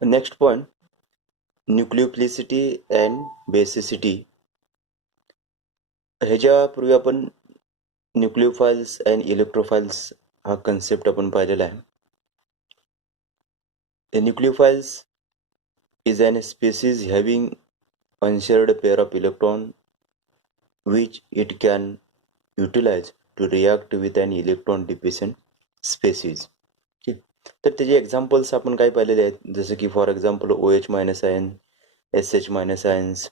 Next point, nucleophilicity and basicity. ह्याच्यापूर्वी आपण nucleophiles and electrophiles हा कन्सेप्ट आपण पाहिलेला आहे. A nucleophiles is an species having unshared pair of electron which it can utilize to react with an electron deficient species. तर त्याचे एक्झाम्पल्स आपण काय पाहिलेले आहेत, जसं की for example OH minus ion, SH minus ions,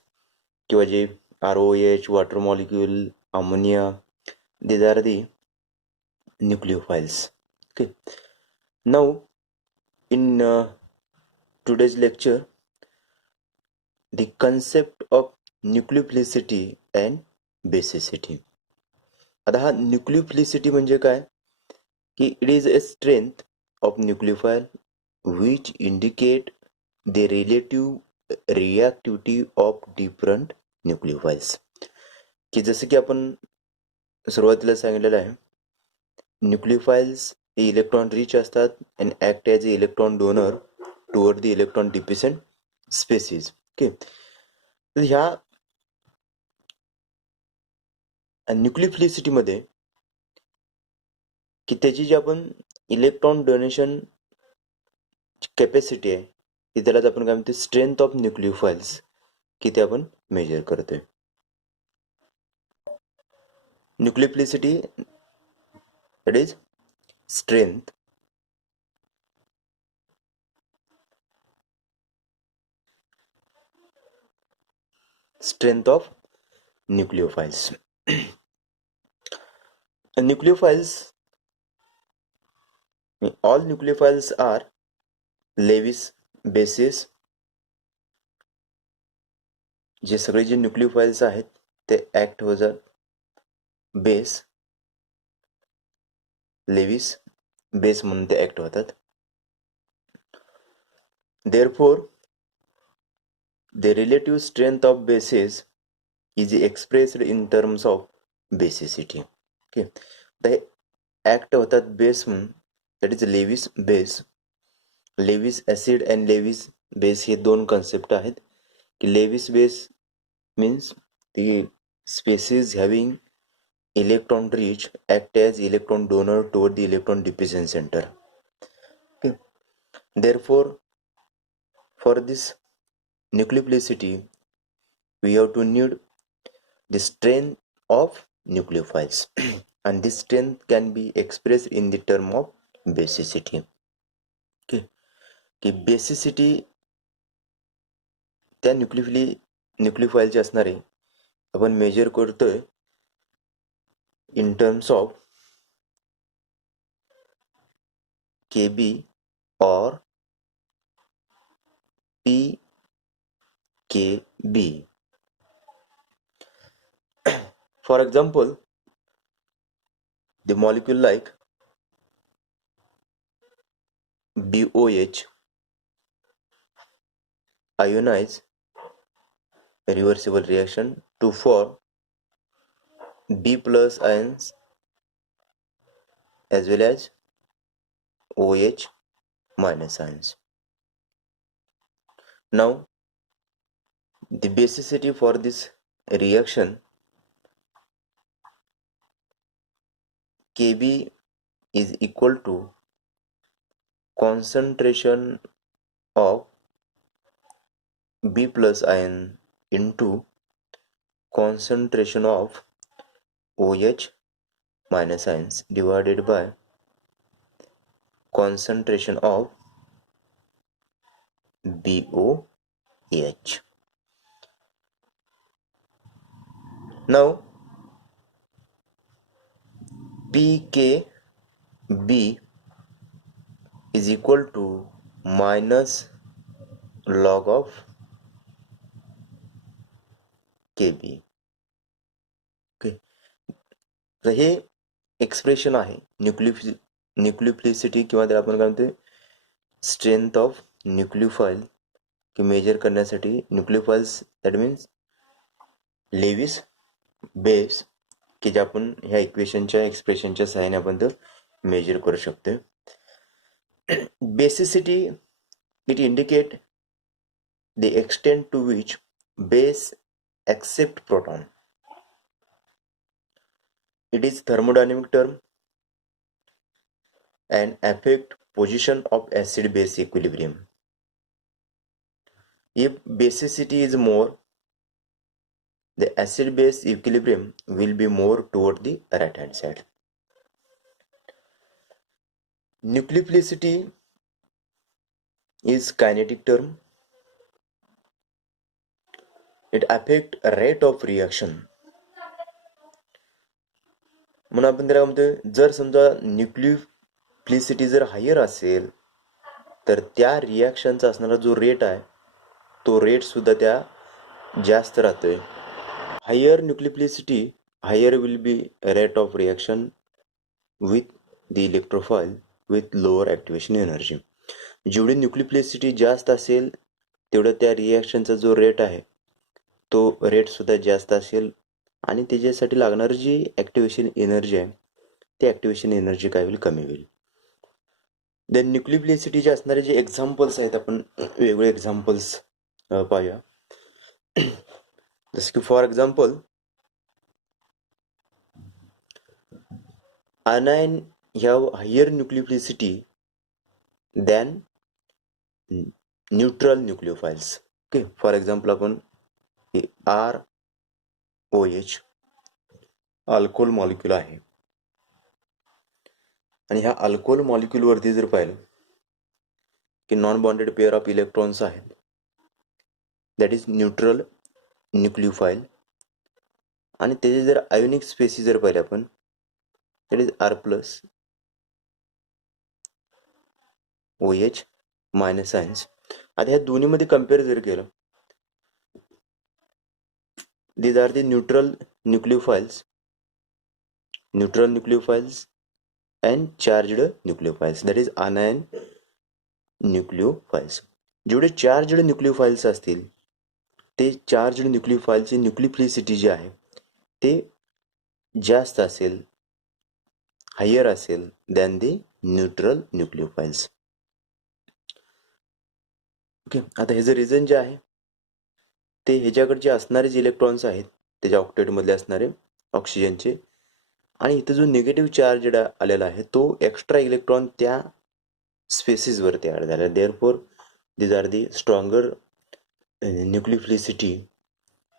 किंवा जे ROH water molecule, ammonia, these are the nucleophiles. Okay, now in today's lecture, the concept of nucleophilicity and basicity. आता हा न्यूक्लियोफिलिसिटी म्हणजे काय की it is a strength of nucleophile which indicate the relative reactivity of different nucleophiles. की जसं की आपण सुरुवातीला सांगितलेलं आहे, न्यूक्लियोफाइल्स हे इलेक्ट्रॉन रिच असतात and act as a electron donor toward the electron deficient spaces. Okay, तर ह्या न्यूक्लियोफिलिसिटीमध्ये की त्याची जी आपण इलेक्ट्रॉन डोनेशन कॅपॅसिटी आहे ती त्यालाच आपण काय म्हणतो स्ट्रेंथ ऑफ न्यूक्लियोफाइल्स की ते आपण मेजर करतोय. Nucleophilicity it is strength of nucleophiles. Nucleophiles, all nucleophiles are Lewis bases. जे सगळे जे न्यूक्लियोफाइल्स आहेत ते act as a base, Lewis base म्हणून ते ऍक्ट होतात. Therefore, the relative strength of bases is expressed in terms of basicity. Okay, ते act होतात बेस म्हणून, that is Lewis base. Lewis acid and Lewis base हे दोन concept आहेत की Lewis base means the species having electron rich act as electron donor toward the electron deficient center. Okay. Therefore, for this nucleophilicity, we have to need the strength of nucleophiles and this strength can be expressed in the term of basicity. Okay. की बेसिसिटी त्या न्यूक्लियोफाइलची असणारे आपण measure करतोय in terms of Kb or pKb. For example, the molecule like BOH ionize reversible reaction to form B plus ions as well as OH minus ions. Now, the basicity for this reaction Kb is equal to concentration of B plus ion into concentration of OH minus ions divided by concentration of BOH. Now, pKb is equal to minus log of Kb. Okay. तर हे expression आहे न्यूक्लियोफिलिसिटी किंवा त्याला आपण काय म्हणतो strength of nucleophile की measure करण्यासाठी nucleophiles that means Lewis base की जे आपण ह्या इक्वेशनच्या एक्सप्रेशनच्या सहाय्याने आपण ते मेजर करू शकतो. Basicity It indicates the extent to which base accept proton. It is thermodynamic term and affect position of acid base equilibrium. If basicity is more, the acid base equilibrium will be more toward the right hand side. Nucleophilicity is kinetic term. It affect rate of reaction. म्हणून आपण त्याला म्हणतोय, जर समजा न्यूक्लियोफिलिसिटी जर हायर असेल तर त्या रिॲक्शनचा असणारा जो रेट आहे तो रेट सुद्धा त्या जास्त राहतोय. Higher nucleophilicity higher will be rate of reaction with the electrophile with lower activation energy. जेवढी न्यूक्लियोफिलिसिटी जास्त असेल तेवढं त्या रिॲक्शनचा जो रेट आहे तो रेट सुद्धा जास्त असेल आणि त्याच्यासाठी लागणारी जी ॲक्टिवेशन एनर्जी आहे ती ॲक्टिवेशन एनर्जी काय होईल, कमी होईल. देन न्यूक्लियोफिलिसिटीचे असणारे जे एक्झाम्पल्स आहेत आपण वेगवेगळे एक्झाम्पल्स पाहूया. जसं की for example anion have higher nucleophilicity than neutral nucleophiles. Okay, for example आपण ROH अल्कोहोल मॉलिक्यूल आहे आणि ह्या अल्कोहोल मॉलिक्यूलवरती जर पाहिलं की non bonded pair of electrons आहेत, दॅट इज न्यूट्रल न्यूक्लियोफाइल, आणि त्याचे जर आयोनिक स्पेसिस जर पाहिले आपण that is R plus OH minus ions. आता ह्या दोन्हीमध्ये कम्पेअर जर केलं, these are the neutral nucleophiles and charged nucleophiles, that is anion nucleophiles. जेवढे चार्जड न्यूक्लियोफाइल्स असतील ते चार्जड न्यूक्लियोफाइलची न्यूक्लियोफिलिसिटी जी आहे ते जास्त असेल, हायर असेल than the neutral nucleophiles. Okay, आता हे जे रिझन जे आहे ते ह्याच्याकडे जे असणारे जे इलेक्ट्रॉन्स आहेत त्याच्या ऑक्टेटमधले असणारे ऑक्सिजनचे, आणि इथं जो निगेटिव्ह चार्ज आलेला आहे तो एक्स्ट्रा इलेक्ट्रॉन त्या स्पेसिसवरती ॲड झाला. Therefore these are the stronger nucleophilicity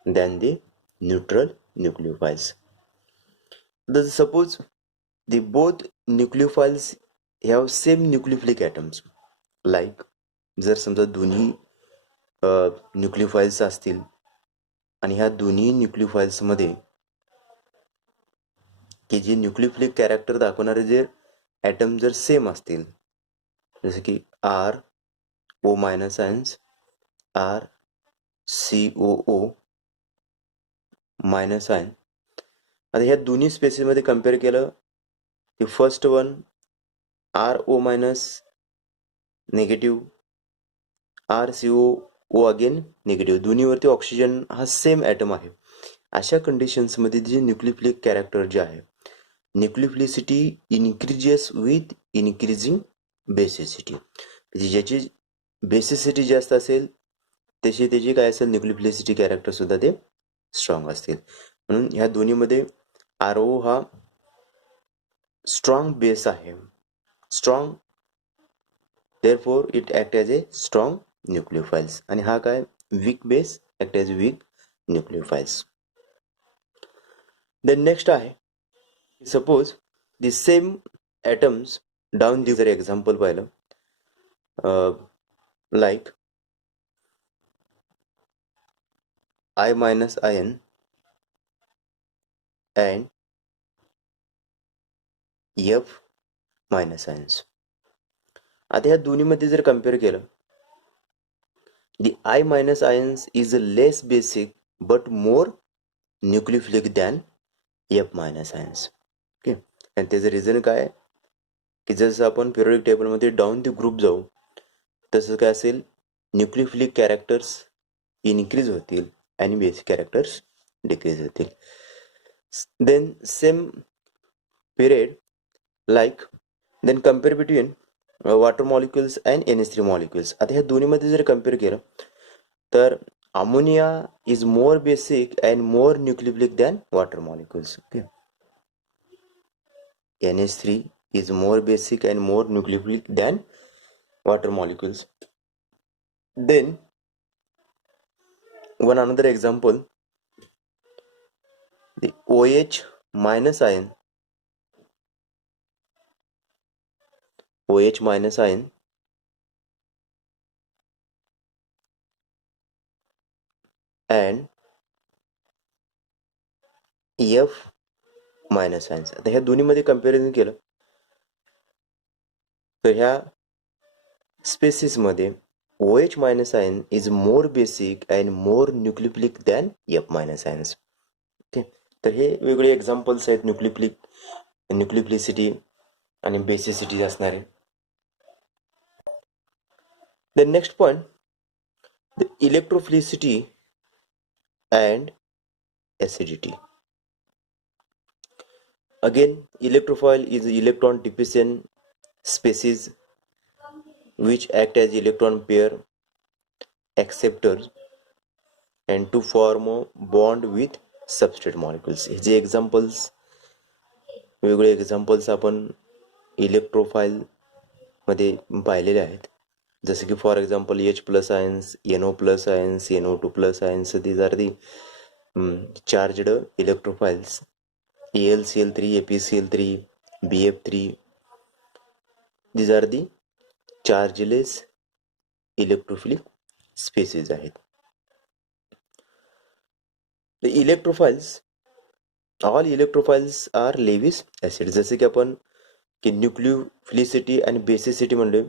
than the neutral nucleophiles. Thus, suppose the both nucleophiles have same nucleophilic atoms, like जर समजा दोन्ही न्यूक्लियोफाइल्स असतील आणि ह्या दोन्ही न्यूक्लियोफाइल्समध्ये की जे न्यूक्लियोफिलिक कॅरेक्टर दाखवणारे जे ॲटम जर सेम असतील, जसे की RO minus ions, RCOO minus ion. आता ह्या दोन्ही स्पेसिसमध्ये कम्पेअर केलं की first one RO minus negative, RCOO again negative, दोन्हीवरती ऑक्सिजन हा सेम ॲटम आहे. अशा कंडिशन्समध्ये जे न्यूक्लियोफिलिक कॅरेक्टर जे आहे, nucleophilicity increases with increasing basicity. ज्याची बेसिसिटी जास्त असेल तशी त्याची काय असेल न्यूक्लियोफिलिसिटी कॅरेक्टर सुद्धा ते स्ट्रॉंग असतील. म्हणून ह्या दोन्हीमध्ये RO हा स्ट्रॉंग बेस आहे, strong, therefore it act as a strong nucleophiles, आणि हा काय weak base act as weak nucleophiles. Then next आहे, suppose the same atoms down the, जर एक्झाम्पल पाहिलं like I minus ion and F minus ions. आता ह्या दोन्हीमध्ये जर कम्पेअर केलं, the I minus ions is less basic but more nucleophilic than F minus ions. Okay, आणि त्याचं रिझन काय की जसं आपण पिरियोडिक टेबलमध्ये डाऊन द ग्रुप जाऊ तसं काय असेल, न्यूक्लियोफिलिक कॅरेक्टर्स इन्क्रीज होतील आणि बेसिक कॅरेक्टर्स डिक्रीज होतील. Then same period, like then compare between water molecules and NH3 molecules. आता ह्या दोन्हीमध्ये जर कम्पेअर केलं तर ammonia is more basic and more nucleophilic than water molecules. Okay, NH3 is more basic and more nucleophilic than water molecules. Then one another example, the OH minus ion, OH minus ion and F minus ions. आता ह्या दोन्हीमध्ये कंपॅरिझन केलं तर ह्या स्पेसिसमध्ये OH minus ion is more basic and more nucleophilic than F minus ions. Okay, तर हे वेगळे examples आहेत न्यूक्लियोफिलिसिटी आणि बेसिसिटी असणारे. The next point, the electrophilicity and acidity. Again, electrophile is electron deficient species which act as electron pair acceptors and to form a bond with substrate molecules. हे जे examples वेगवेगळे examples आपण electrophile मध्ये पाहिलेले आहेत, जसे की for example H plus ions, NO plus ions, NO2 plus ions. These are the charged electrophiles. AlCl3, ApCl3, BF3, these are the chargeless electrophilic species आहेत. The electrophiles, all electrophiles are Lewis acid. जसे की आपण की न्यूक्लियोफिलिसिटी आणि बेसिसिटी म्हणले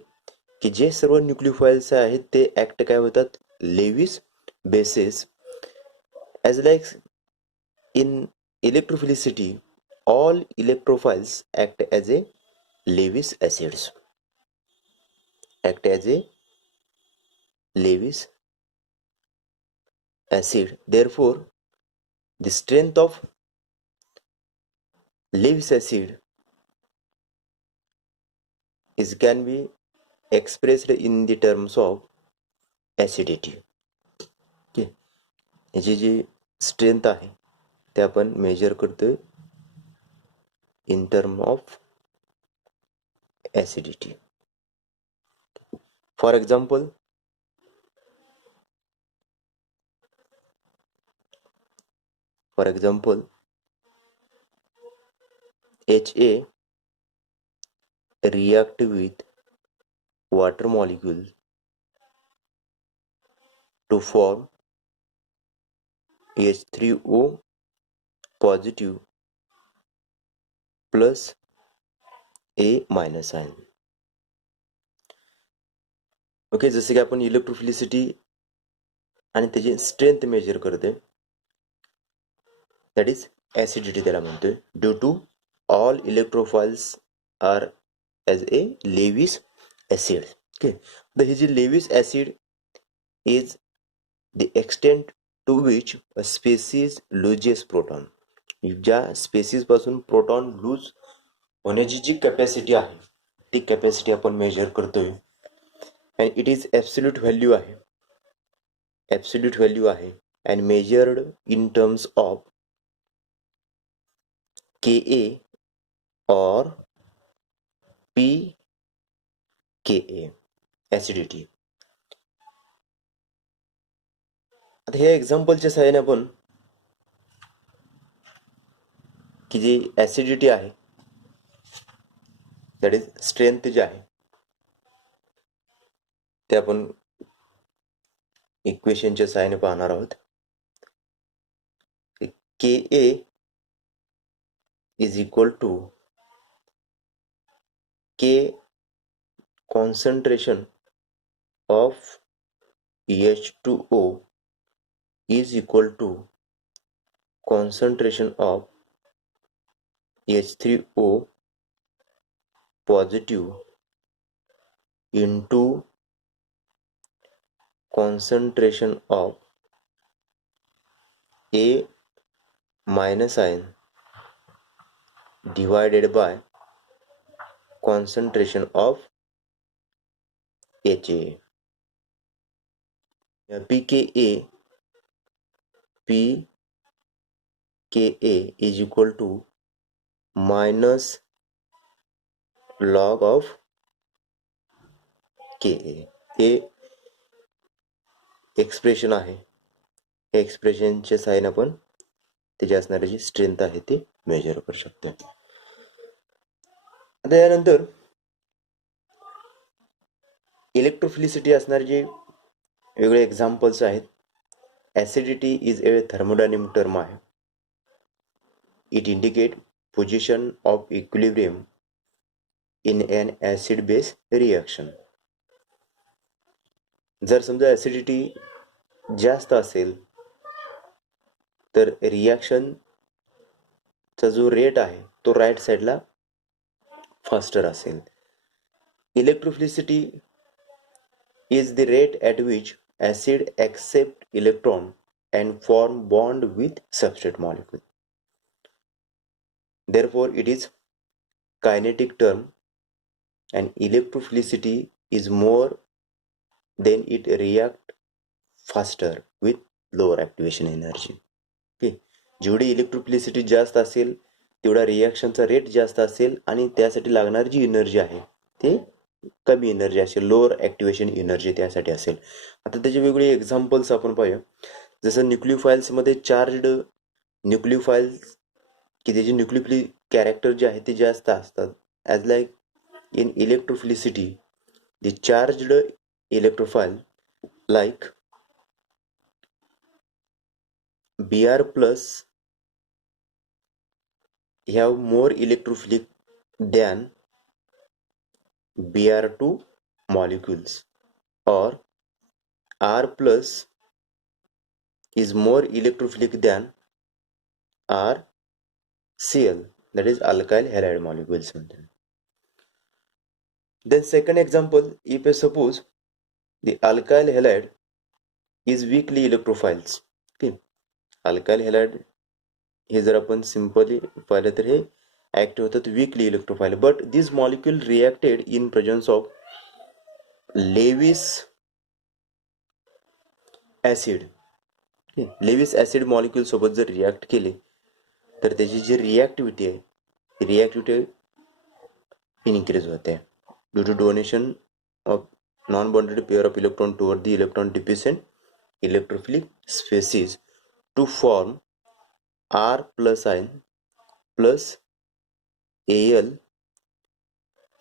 की जे सर्व न्यूक्लियोफाइल्स आहेत ते ऍक्ट काय होतात, Lewis bases. As like in electrophilicity, all electrophiles act as a Lewis acids. Act as a Lewis acid. Therefore, the strength of Lewis acid can be expressed in the terms of acidity. Okay, याची जी स्ट्रेंथ आहे ते आपण measure करतोय in term of acidity. For example, HA react with water molecule to form H3O positive plus A minus ion. Okay, जसे की आपण electrophilicity आणि त्याची स्ट्रेंथ मेजर करतोय, दॅट इज ॲसिडिटी त्याला म्हणतोय. Due to all electrophiles are as a Lewis acid. Okay, तर ही जी Lewis acid is the extent to which a species loses proton. ज्या स्पेसिसपासून प्रोटॉन लूज होण्याची जी कॅपॅसिटी आहे ती कॅपॅसिटी आपण मेजर करतोय. And it is absolute value आहे and measured in terms of Ka or pKa acidity. आता ह्या एक्झाम्पलच्या सहाय्याने आपण की जी ॲसिडिटी आहे दॅट इज स्ट्रेंथ जे आहे ते आपण इक्वेशनच्या सहाय्याने पाहणार आहोत. Ka is equal to K concentration of H2O is equal to concentration of H3O positive into concentration of A minus ion divided by concentration of HA. pKa is equal to minus log of Ka. हे expression आहे. हे एक्सप्रेशनचे साइन आपण त्याची असणारी जी स्ट्रेंथ आहे ती मेजर करू शकतो. आता यानंतर इलेक्ट्रोफिलिसिटी असणारे जे वेगळे एक्झाम्पल्स आहेत. Acidity is a thermodynamic term आहे. It indicate position of equilibrium in an acid base reaction. जर समजा ऍसिडिटी जास्त असेल तर रिएक्शनचा जो रेट आहे तो राईट साईडला फास्टर असेल. Electrophilicity is the rate at which acid accept electron and form bond with substrate molecule. Therefore, it is kinetic term and electrophilicity is more than it react faster with lower activation energy. Okay. जेवढी इलेक्ट्रोफिलिसिटी जास्त असेल तेवढा रिॲक्शनचा रेट जास्त असेल आणि त्यासाठी लागणारी जी एनर्जी आहे ते कमी एनर्जी असेल, लोअर ॲक्टिवेशन एनर्जी त्यासाठी असेल. आता त्याचे वेगवेगळे एक्झाम्पल्स आपण पाहूया. जसं न्यूक्लिओफाइल्समध्ये चार्जड न्यूक्लिओफाइल्स की त्याचे न्यूक्लिओफिलिक कॅरेक्टर जे आहे ते जास्त असतात. As like in electrophilicity the charged electrophile like Br plus have more electrophilic than Br2 molecules, or R plus is more electrophilic than RCl, that is alkyl halide molecules. Then second example, if suppose the alkyl halide is weakly electrophiles. Okay. Alkyl halide हे जर आपण simply पाहिलं तर हे active होतात weakly electrophile, but this molecule reacted in presence of Lewis acid. Lewis acid molecule सोबत जर react केले तर त्याची जी रिॲक्टिव्हिटी आहे रिॲक्टिव्हिटी इनक्रीज होते due to donation of non bonded pair of electron toward the electron deficient electrophilic species to form R plus ion plus Al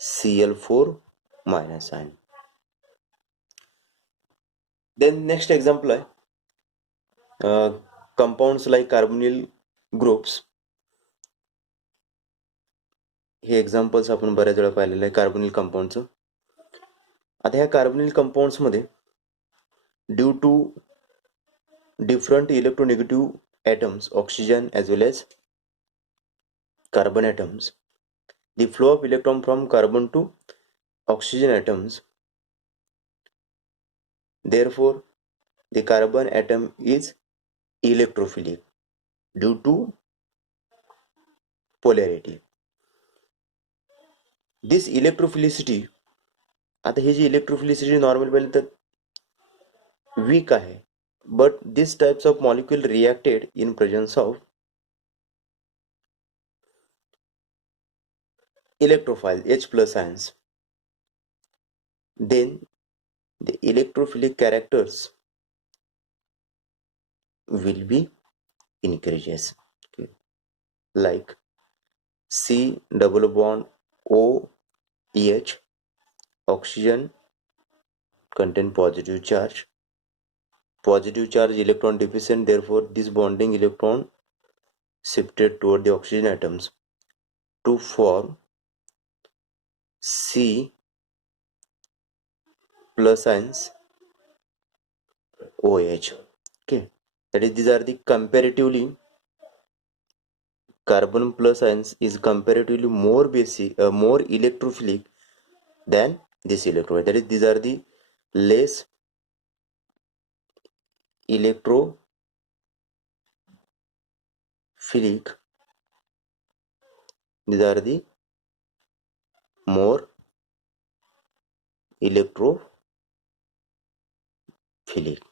Cl4 minus ion. Then next example आहे compounds like carbonyl groups. हे examples आपण बऱ्याच वेळा पाहिलेलं आहे carbonyl कंपाऊंडचं. आता ह्या कार्बोनिल कंपाऊंड्स मध्ये due to different electronegative atoms, oxygen as well as carbon atoms, the flow of electron from carbon to oxygen atoms, therefore the carbon atom is electrophilic due to polarity. This electrophilicity, आता ही जी electrophilicity normal पाहिलं तर वीक आहे, but these types of molecule reacted in presence of electrophile H plus ions, then the electrophilic characters will be increases. Okay. Like C double bond OH, oxygen contain positive charge electron deficient, therefore this bonding electron shifted toward the oxygen atoms to form C plus ions OH. Okay, that is these are the comparatively carbon plus ions is comparatively more basic more electrophilic than this electrophile, that is these are the less electrophilic, these are the more electrophilic. feeling.